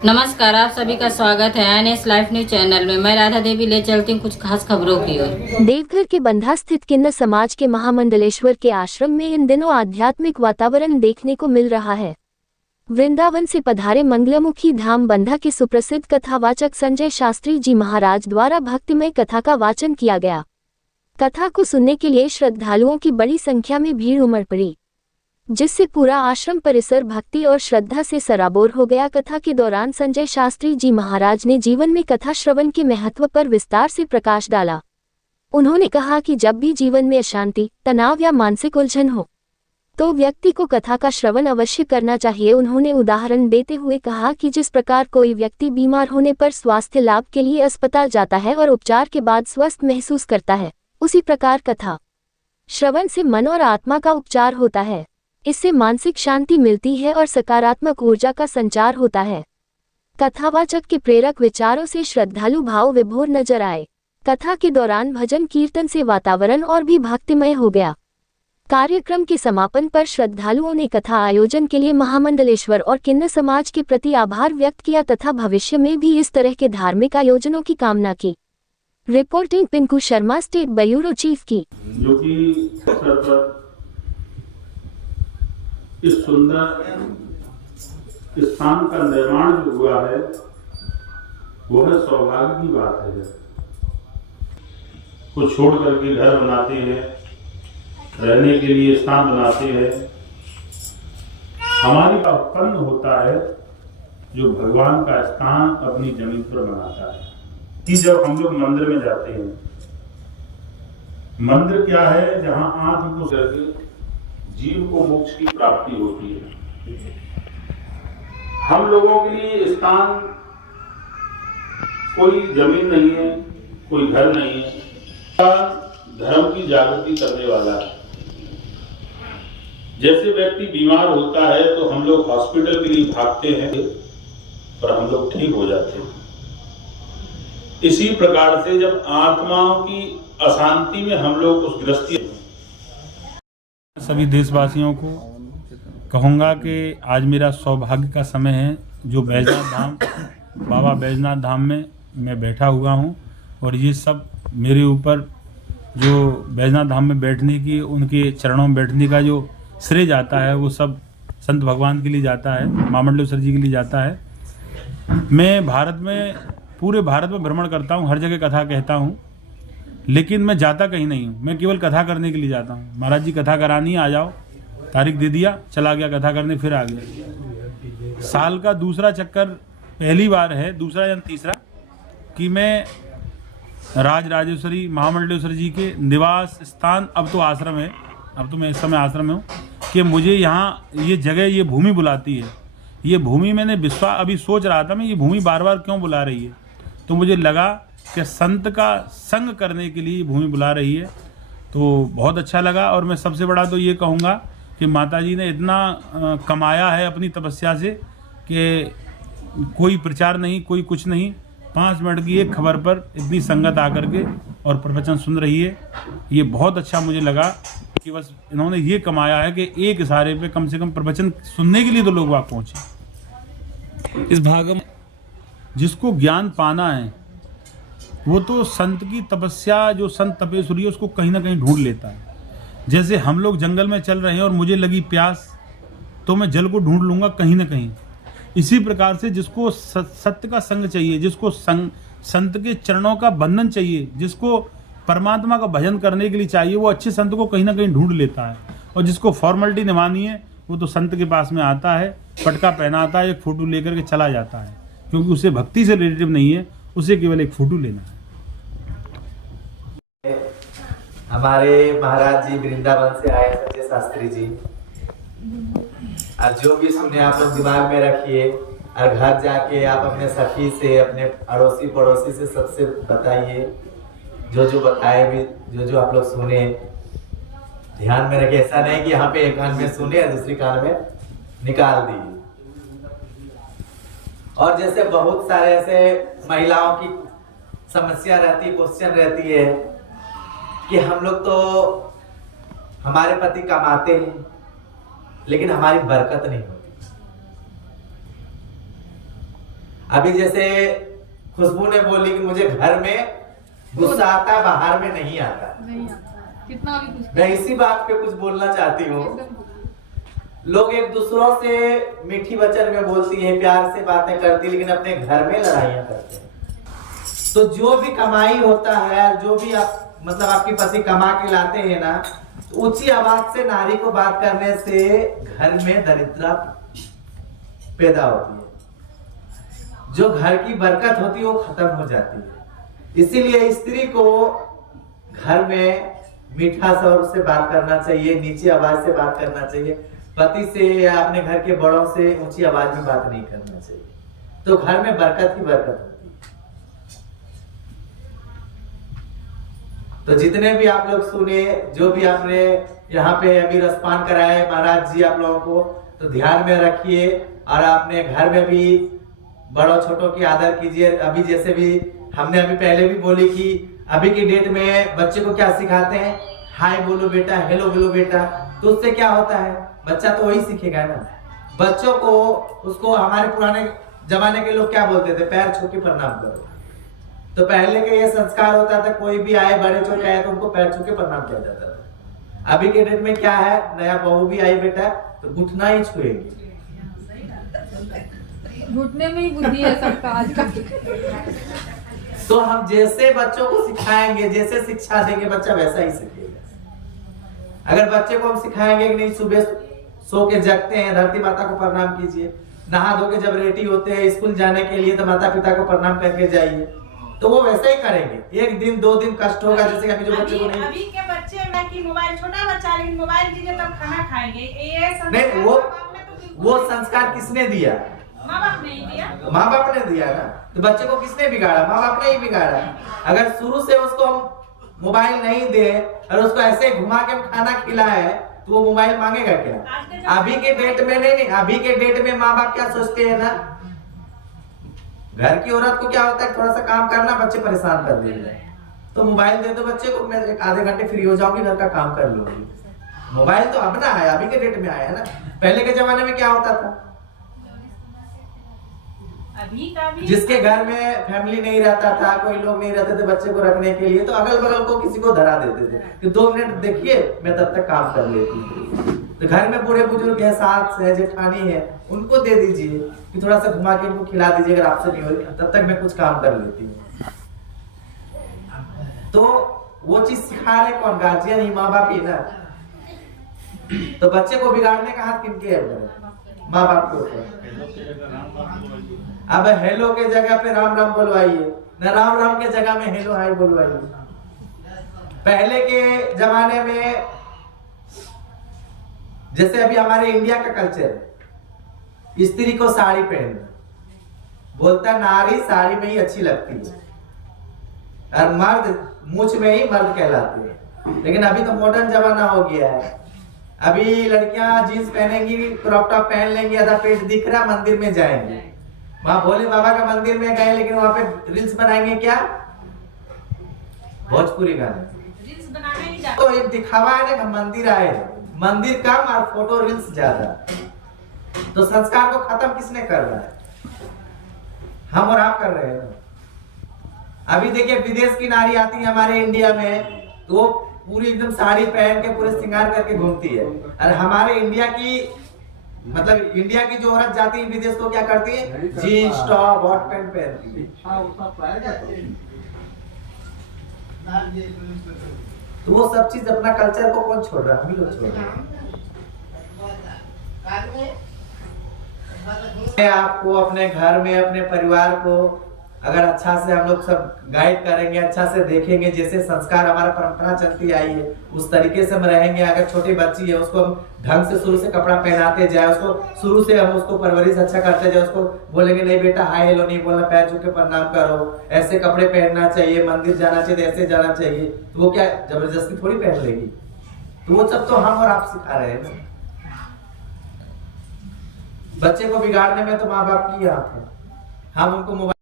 नमस्कार, आप सभी का स्वागत है एनएस लाइफ न्यूज चैनल में। मैं राधा देवी ले चलती हूँ कुछ खास खबरों की ओर। देवघर के बंधा स्थित किन्नर समाज के महामंडलेश्वर के आश्रम में इन दिनों आध्यात्मिक वातावरण देखने को मिल रहा है। वृंदावन से पधारे मंगलमुखी धाम बंधा के सुप्रसिद्ध कथावाचक संजय शास्त्री जी महाराज द्वारा भक्तिमय कथा का वाचन किया गया। कथा को सुनने के लिए श्रद्धालुओं की बड़ी संख्या में भीड़ उमड़ पड़ी, जिससे पूरा आश्रम परिसर भक्ति और श्रद्धा से सराबोर हो गया। कथा के दौरान संजय शास्त्री जी महाराज ने जीवन में कथा श्रवण के महत्व पर विस्तार से प्रकाश डाला। उन्होंने कहा कि जब भी जीवन में अशांति, तनाव या मानसिक उलझन हो तो व्यक्ति को कथा का श्रवण अवश्य करना चाहिए। उन्होंने उदाहरण देते हुए कहा कि जिस प्रकार कोई व्यक्ति बीमार होने पर स्वास्थ्य लाभ के लिए अस्पताल जाता है और उपचार के बाद स्वस्थ महसूस करता है, उसी प्रकार कथा श्रवण से मन और आत्मा का उपचार होता है। इससे मानसिक शांति मिलती है और सकारात्मक ऊर्जा का संचार होता है। कथावाचक के प्रेरक विचारों से श्रद्धालु भाव विभोर नजर आए। कथा के दौरान भजन कीर्तन से वातावरण और भी भक्तिमय हो गया। कार्यक्रम के समापन पर श्रद्धालुओं ने कथा आयोजन के लिए महामंडलेश्वर और किन्नर समाज के प्रति आभार व्यक्त किया तथा भविष्य में भी इस तरह के धार्मिक आयोजनों की कामना की। Reporting Pinku Sharma, state bureau chief की। जो कि इस सुंदर स्थान का निर्माण जो हुआ है वो है सौभाग्य की बात है। कुछ छोड़ करके घर बनाते हैं, रहने के लिए स्थान बनाते हैं। हमारी का उत्पन्न होता है जो भगवान का स्थान अपनी जमीन पर बनाता है। कि जब हम लोग मंदिर में जाते हैं, मंदिर क्या है? जहां आंख को करके जीव को मोक्ष की प्राप्ति होती है। हम लोगों के लिए स्थान कोई जमीन नहीं है, कोई घर नहीं है, धर्म की जागृति करने वाला है। जैसे व्यक्ति बीमार होता है तो हम लोग हॉस्पिटल के लिए भागते हैं और हम लोग ठीक हो जाते हैं। इसी प्रकार से जब आत्माओं की अशांति में हम लोग उस गृहस्थी सभी देशवासियों को कहूँगा कि आज मेरा सौभाग्य का समय है जो बैजनाथ धाम, बाबा बैजनाथ धाम में मैं बैठा हुआ हूँ। और ये सब मेरे ऊपर जो बैजनाथ धाम में बैठने की, उनके चरणों में बैठने का जो श्रेय जाता है वो सब संत भगवान के लिए जाता है, महामंडलेश्वर जी के लिए जाता है। मैं पूरे भारत में भ्रमण करता हूँ, हर जगह कथा कहता हूँ, लेकिन मैं जाता कहीं नहीं हूँ। मैं केवल कथा करने के लिए जाता हूँ। महाराज जी कथा करानी है, आ जाओ, तारीख दे दिया, चला गया कथा करने, फिर आ गया। साल का दूसरा चक्कर पहली बार है, दूसरा या तीसरा, कि मैं राजराजेश्वरी महामंडलेश्वर जी के निवास स्थान, अब तो आश्रम है, अब तो मैं इस समय आश्रम में हूँ, कि मुझे यहाँ ये जगह, ये भूमि बुलाती है। ये भूमि मैंने अभी सोच रहा था मैं, ये भूमि बार बार क्यों बुला रही है, तो मुझे लगा कि संत का संग करने के लिए भूमि बुला रही है, तो बहुत अच्छा लगा। और मैं सबसे बड़ा तो ये कहूँगा कि माता जी ने इतना कमाया है अपनी तपस्या से कि कोई प्रचार नहीं, कोई कुछ नहीं, 5 मिनट की एक खबर पर इतनी संगत आकर के और प्रवचन सुन रही है। ये बहुत अच्छा मुझे लगा कि बस इन्होंने ये कमाया है कि एक इशारे पे कम से कम प्रवचन सुनने के लिए तो लोग वहाँ पहुँचे। इस भाग में जिसको ज्ञान पाना है वो तो संत की तपस्या, जो संत तपेश्वरी है, उसको कहीं ना कहीं ढूंढ लेता है। जैसे हम लोग जंगल में चल रहे हैं और मुझे लगी प्यास, तो मैं जल को ढूंढ लूंगा कहीं ना कहीं। इसी प्रकार से जिसको सत्य का संग चाहिए, जिसको संत के चरणों का बंधन चाहिए, जिसको परमात्मा का भजन करने के लिए चाहिए, वो अच्छे संत को कहीं ना कहीं ढूंढ लेता है। और जिसको फॉर्मेलिटी निभानी है वो तो संत के पास में आता है, पटका पहनाता है, एक फोटो लेकर के चला जाता है, क्योंकि उसे भक्ति से रिलेटिव नहीं है, उसे केवल एक फोटो लेना है। हमारे महाराज जी वृंदावन से आए संजय शास्त्री जी, और जो भी सुने आप लोग दिमाग में रखिए, और घर जाके आप अपने सखी से, अपने अड़ोसी पड़ोसी से सबसे बताइए, जो बताए भी, जो आप लोग सुने ध्यान में रखिए। ऐसा नहीं कि यहाँ पे एक कान में सुने और दूसरी कान में निकाल दिए। और जैसे बहुत सारे ऐसे महिलाओं की समस्या रहती है, क्वेश्चन रहती है कि हम लोग तो हमारे पति कमाते हैं लेकिन हमारी बरकत नहीं होती। अभी जैसे खुशबू ने बोली कि मुझे घर में गुस्सा आता है, बाहर में नहीं आता। कितना भी कुछ मैं इसी बात पे कुछ बोलना चाहती हूँ। लोग एक दूसरों से मीठी वचन में बोलती हैं, प्यार से बातें करती, लेकिन अपने घर में लड़ाइयाँ करते हैं। तो जो भी कमाई होता है, जो भी आप मतलब आपके पति कमा के लाते हैं ना, तो ऊंची आवाज से नारी को बात करने से घर में दरिद्रता पैदा होती है, जो घर की बरकत होती है वो खत्म हो जाती है। इसीलिए स्त्री को घर में मीठा स्वर से बात करना चाहिए, नीचे आवाज से बात करना चाहिए। पति से या अपने घर के बड़ों से ऊंची आवाज में बात नहीं करना चाहिए, तो घर में बरकत ही बरकत होती है। तो जितने भी आप लोग सुने, जो भी आपने यहाँ पे अभी रसपान कराए महाराज जी आप लोगों को, तो ध्यान में रखिए और अपने घर में भी बड़ों छोटों की आदर कीजिए। अभी जैसे भी हमने अभी पहले भी बोली कि अभी की डेट में बच्चे को क्या सिखाते हैं, हाय बोलो बेटा, हेलो बोलो बेटा, तो उससे क्या होता है, बच्चा तो वही सीखेगा ना। बच्चों को उसको हमारे पुराने जमाने के लोग क्या बोलते थे, पैर छू के प्रणाम करो। तो पहले के ये संस्कार होता था, कोई भी आए बड़े छोटे आए तो उनको पैर छू के प्रणाम किया जाता था। अभी के डेट में क्या है, नया बहू भी आई बेटा तो घुटना ही छुएगी। घुटने में ही बुद्धि है सबका आजकल। तो हम जैसे बच्चों को सिखाएंगे, जैसे शिक्षा देंगे, बच्चा वैसा ही सीखेगा। अगर बच्चे को हम सिखाएंगे कि नहीं सुबह सो के जगते हैं, धरती माता को प्रणाम कीजिए, नहा धो के जब रेडी होते हैं स्कूल जाने के लिए तो माता पिता को प्रणाम करके जाइए, तो वो वैसे ही करेंगे। एक दिन दो दिन कष्ट होगा, जैसे अभी जो बच्चे को नहीं, अभी के बच्चे में कि मोबाइल, छोटा बच्चा लेकिन मोबाइल दीजिए तब खाना खाएंगे, ये नहीं वो संस्कार किसने दिया, माँ बाप नहीं दिया, माँ बाप ने दिया ना। तो बच्चे को किसने बिगाड़ा, माँ बाप ने ही बिगाड़ा। अगर शुरू से उसको हम मोबाइल नहीं दे और उसको ऐसे घुमा के खाना खिलाए तो वो मोबाइल मांगेगा क्या। अभी के डेट में नहीं, अभी के डेट में माँ बाप क्या सोचते हैं ना, घर की औरत को क्या होता है, थोड़ा सा काम करना, बच्चे परेशान कर दे रहे हैं, तो मोबाइल दे दो बच्चे को, मैं एक आधे घंटे फ्री हो जाऊंगी, घर का काम कर लूंगी। मोबाइल तो अब ना है, अभी के डेट में आया है ना। पहले के जमाने में क्या होता था, अभी का भी जिसके घर में फैमिली नहीं रहता था, कोई लोग नहीं रहते थे बच्चे को रखने के लिए, तो अगल बगल को किसी को धरा देते थे कि 2 मिनट देखिए मैं तब तक काम कर लेती हूँ। तो घर में बूढ़े बुजुर्ग है, सास है, जेठानी है, उनको दे दीजिए कि थोड़ा सा घुमा के इनको खिला दीजिए, अगर आपसे नहीं हो रही तब तक मैं कुछ काम कर लेती हूँ। तो वो चीज सिखा रहे कौन, गार्जियन ही, माँ बाप ही ना। तो बच्चे को बिगाड़ने का हाथ किनके है, माँ बाप के ऊपर। अब हेलो के जगह पे राम राम बोलवाइए, न राम राम के जगह में हेलो हाय बोलवाइए। पहले के जमाने में जैसे अभी हमारे इंडिया का कल्चर है, स्त्री को साड़ी पहनना, बोलता नारी साड़ी में ही अच्छी लगती है, और मर्द मूछ में ही मर्द कहलाते हैं। लेकिन अभी तो मॉडर्न जमाना हो गया है, अभी लड़कियां जींस पहनेंगी, क्रॉप टॉप पहन लेंगी, आधा पेट दिख रहा, मंदिर में जाएंगे। वहां भोले बाबा का मंदिर में गए, लेकिन वहां पे रील्स बनाएंगे क्या, भोजपुरी गाने, रील्स बनाने नहीं जाते। तो एक दिखावा है ना, मंदिर आए, मंदिर कम और फोटो रील्स ज्यादा। तो संस्कार को खत्म किसने कर रहा है, हम और आप कर रहे हैं। अभी देखिए विदेश की नारी आती है हमारे इंडिया में, तो वो पूरी एकदम साड़ी पहन के पूरे श्रृंगार करके घूमती है, और हमारे इंडिया की मतलब इंडिया की जो औरत जाती है विदेश को क्या करती है, जीन्स टॉप हॉट पैंट पहनती है। तो वो सब चीज अपना कल्चर को कौन छोड़ रहा है, हम ही लोग छोड़ रहे हैं। आपको अपने घर में अपने परिवार को अगर अच्छा से हम लोग सब गाइड करेंगे, अच्छा से देखेंगे, जैसे संस्कार हमारा परंपरा चलती आई है उस तरीके से हम रहेंगे। अगर छोटी बच्ची है उसको हम ढंग से शुरू से कपड़ा पहनाते जाए, उसको शुरू से हम उसको परवरिश अच्छा करते जाए, उसको बोलेंगे नहीं बेटा हाय हेलो नहीं बोलना, पैर छू के प्रणाम करो, ऐसे कपड़े पहनना चाहिए, मंदिर जाना चाहिए ऐसे जाना चाहिए, तो वो क्या जबरदस्ती थोड़ी पहन लेगी। तो वो सब तो हम और आप सिखा रहे हैं ना। बच्चे को बिगाड़ने में तो माँ बाप की हाथ है, हम उनको मोबाइल